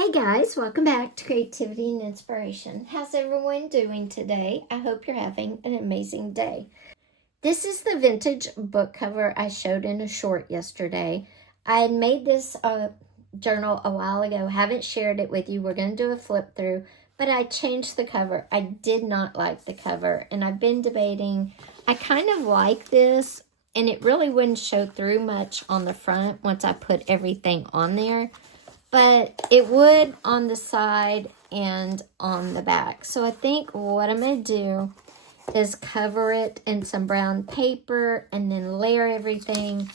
Hey guys, welcome back to Creativity and Inspiration. How's everyone doing today? I hope you're having an amazing day. This is the vintage book cover I showed in a short yesterday. I had made this journal a while ago, haven't shared it with you. We're going to do a flip through, but I changed the cover. I did not like the cover, and I've been debating. I kind of like this, and it really wouldn't show through much on the front once I put everything on there. But it would on the side and on the back. So I think what I'm going to do is cover it in some brown paper and then layer everything.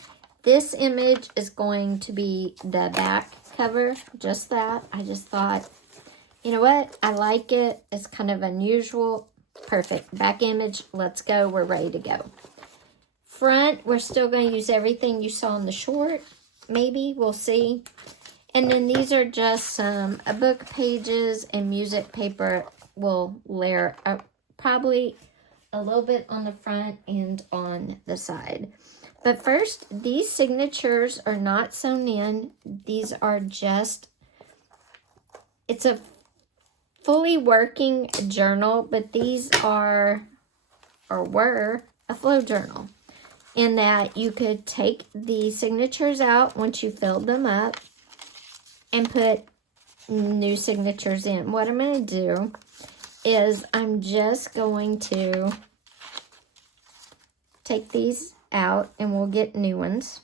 This image is going to be the back cover, just that. I just thought, you know what? I like it. It's kind of unusual. Perfect. Back image. Let's go. We're ready to go. Front, we're still going to use everything you saw in the short. Maybe. We'll see. And then these are just some book pages and music paper. We'll layer up probably a little bit on the front and on the side. But first, these signatures are not sewn in. These are just, it's a fully working journal, but these are, or were, a flow journal. In that you could take the signatures out once you filled them up and put new signatures in. What I'm going to do is I'm just going to take these out and we'll get new ones.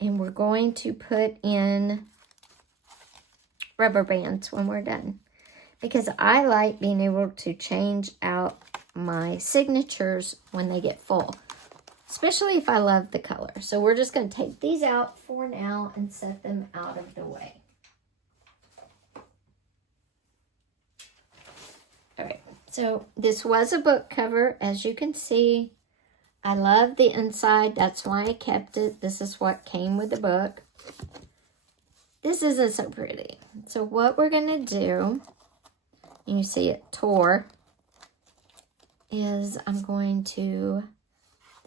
And we're going to put in rubber bands when we're done. Because I like being able to change out my signatures when they get full. Especially if I love the color. So we're just going to take these out for now and set them out of the way. Alright, so this was a book cover, as you can see. I love the inside, that's why I kept it. This is what came with the book. This isn't so pretty. So what we're going to do, and you see it tore, is I'm going to,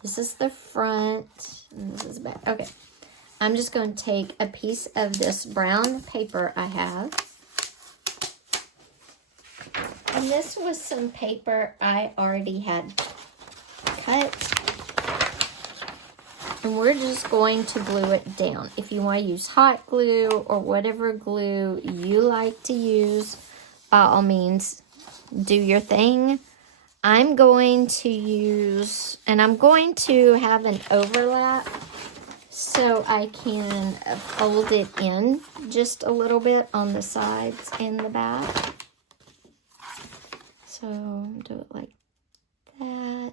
this is the front, and this is back. Okay, I'm just going to take a piece of this brown paper I have. And this was some paper I already had cut. And we're just going to glue it down. If you want to use hot glue or whatever glue you like to use, by all means, do your thing. I'm going to use, and I'm going to have an overlap so I can fold it in just a little bit on the sides and the back. So do it like that.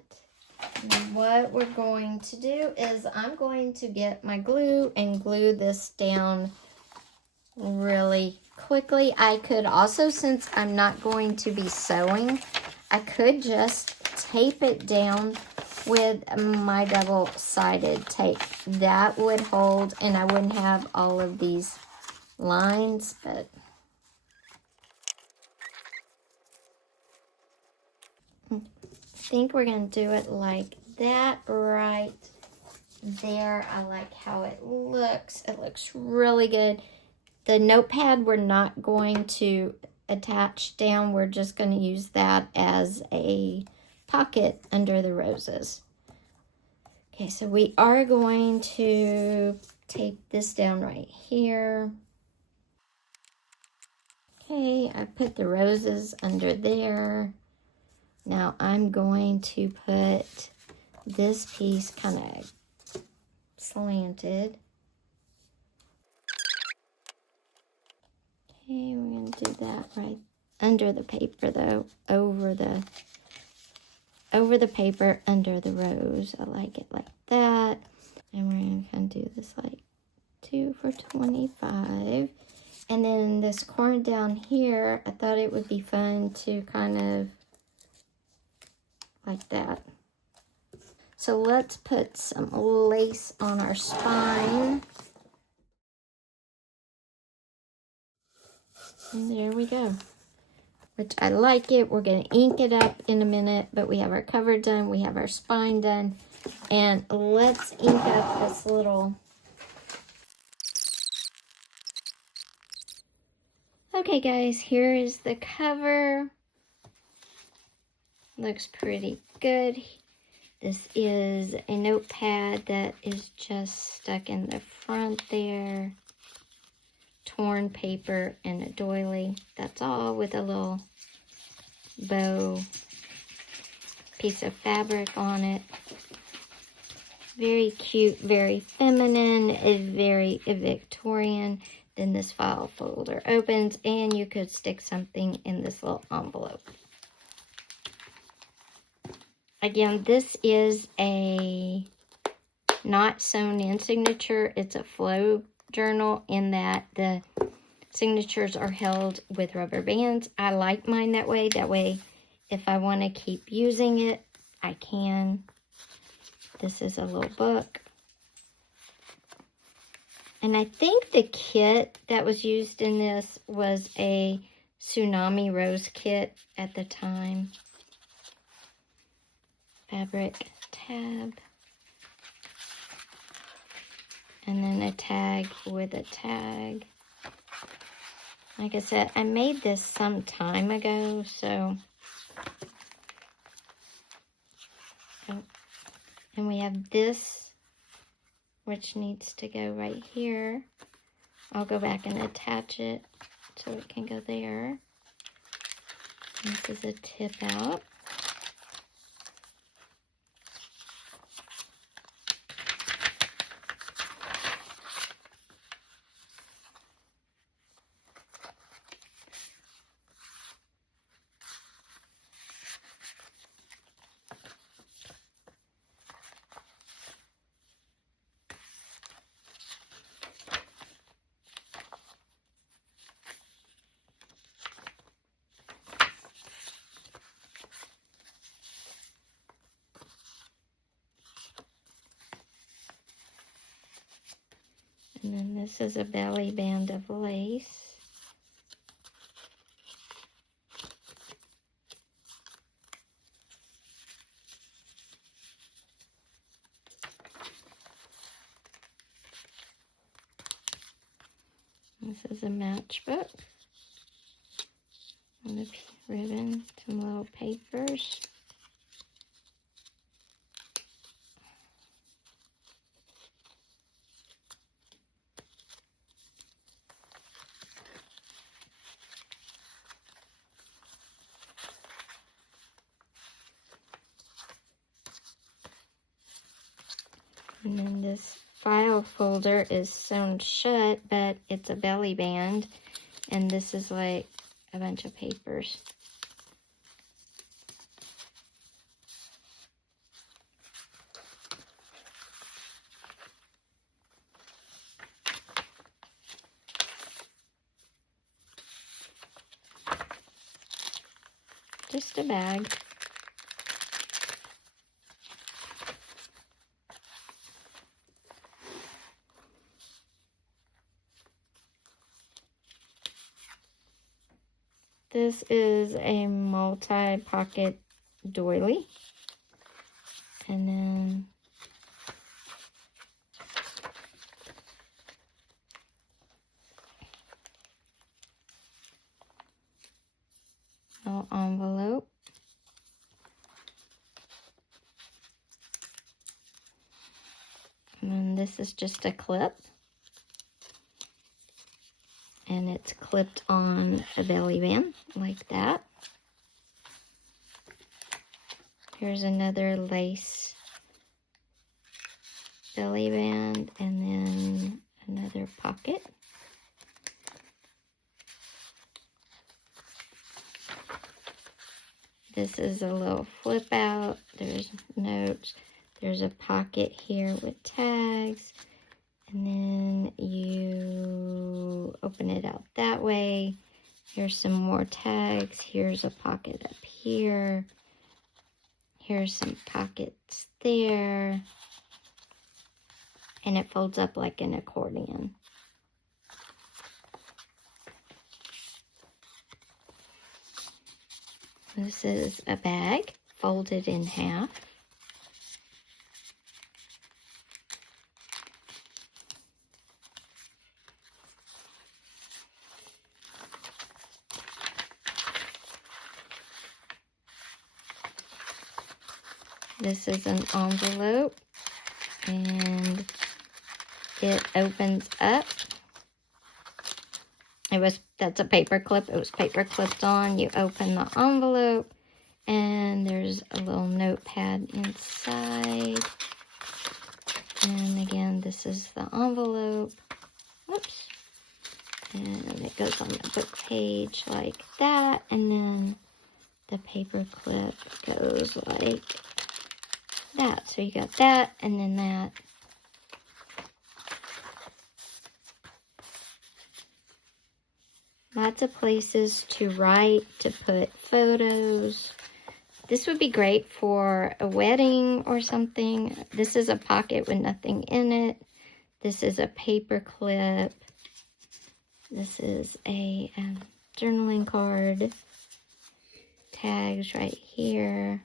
And what we're going to do is I'm going to get my glue and glue this down really quickly. I could also, since I'm not going to be sewing, I could just tape it down with my double-sided tape. That would hold and I wouldn't have all of these lines, but I think we're going to do it like that right there. I like how it looks. It looks really good. The notepad we're not going to attach down. We're just going to use that as a pocket under the roses. Okay, so we are going to tape this down right here. Okay, I put the roses under there. Now I'm going to put this piece kind of slanted. Okay, we're going to do that right under the paper though, over the paper, under the rose. I like it like that. And we're going to kind of do this like 2 for $25. And then this corner down here, I thought it would be fun to kind of like that. So let's put some lace on our spine. And there we go. Which I like it. We're going to ink it up in a minute, but we have our cover done. We have our spine done. And let's ink up this little Okay guys, here is the cover. Looks pretty good. This is a notepad that is just stuck in the front there. Torn paper and a doily. That's all, with a little bow piece of fabric on it. Very cute, very feminine, is very Victorian. Then this file folder opens and you could stick something in this little envelope. Again, this is a not sewn in signature. It's a flow journal in that the signatures are held with rubber bands. I like mine that way. That way, if I want to keep using it, I can. This is a little book. And I think the kit that was used in this was a Tsunami Rose kit at the time. Fabric tab. And then a tag with a tag. Like I said, I made this some time ago, so. Oh. And we have this, which needs to go right here. I'll go back and attach it so it can go there. This is a tip out. And then this is a belly band of lace. This is a matchbook. And a ribbon, some little papers. And then this file folder is sewn shut, but it's a belly band. And this is like a bunch of papers. Just a bag. This is a multi-pocket doily. And then little envelope. And then this is just a clip. And it's clipped on a belly band like that. Here's another lace belly band and then another pocket. This is a little flip out. There's notes. There's a pocket here with tags. And then you open it out that way. Here's some more tags. Here's a pocket up here. Here's some pockets there. And it folds up like an accordion. This is a bag folded in half. This is an envelope, and it opens up. That's a paper clip. It was paper clipped on. You open the envelope, and there's a little notepad inside. And again, this is the envelope. Whoops. And it goes on the book page like that. And then the paper clip goes like that. So you got that, and then that. Lots of places to write, to put photos. This would be great for a wedding or something. This is a pocket with nothing in it. This is a paper clip. This is a journaling card. Tags right here.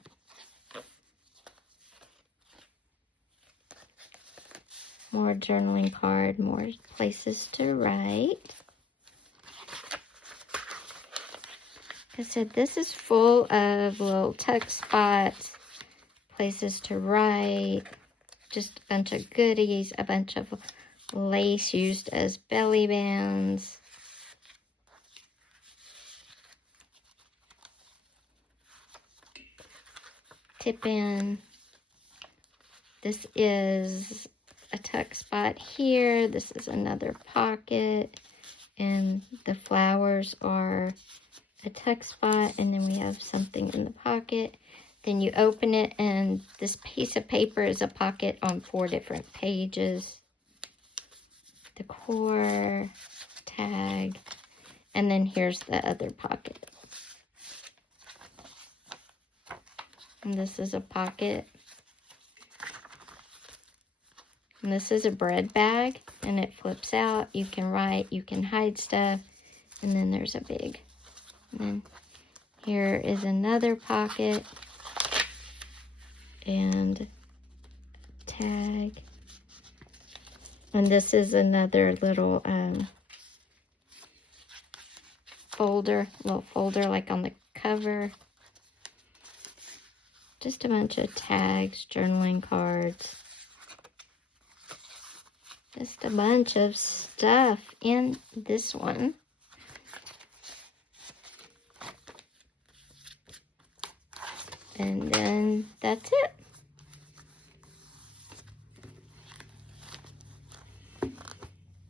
More journaling card, more places to write. Like I said, this is full of little tuck spots, places to write, just a bunch of goodies, a bunch of lace used as belly bands. Tip in. This is a tuck spot here. This is another pocket, and the flowers are a tuck spot, and then we have something in the pocket. Then you open it, and this piece of paper is a pocket on 4 different pages. The core, tag, and then here's the other pocket. And this is a pocket. And this is a bread bag, and it flips out. You can write, you can hide stuff, and then there's a big. And then here is another pocket, and tag. And this is another little folder, little folder like on the cover. Just a bunch of tags, journaling cards. Just a bunch of stuff in this one. And then that's it.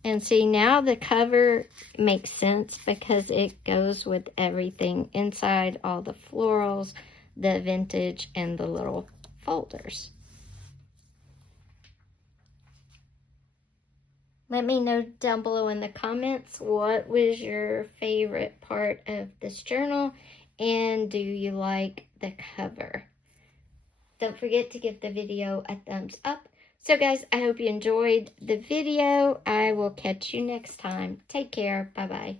And see, now the cover makes sense because it goes with everything inside, all the florals, the vintage, and the little folders. Let me know down below in the comments what was your favorite part of this journal, and do you like the cover? Don't forget to give the video a thumbs up. So guys, I hope you enjoyed the video. I will catch you next time. Take care. Bye-bye.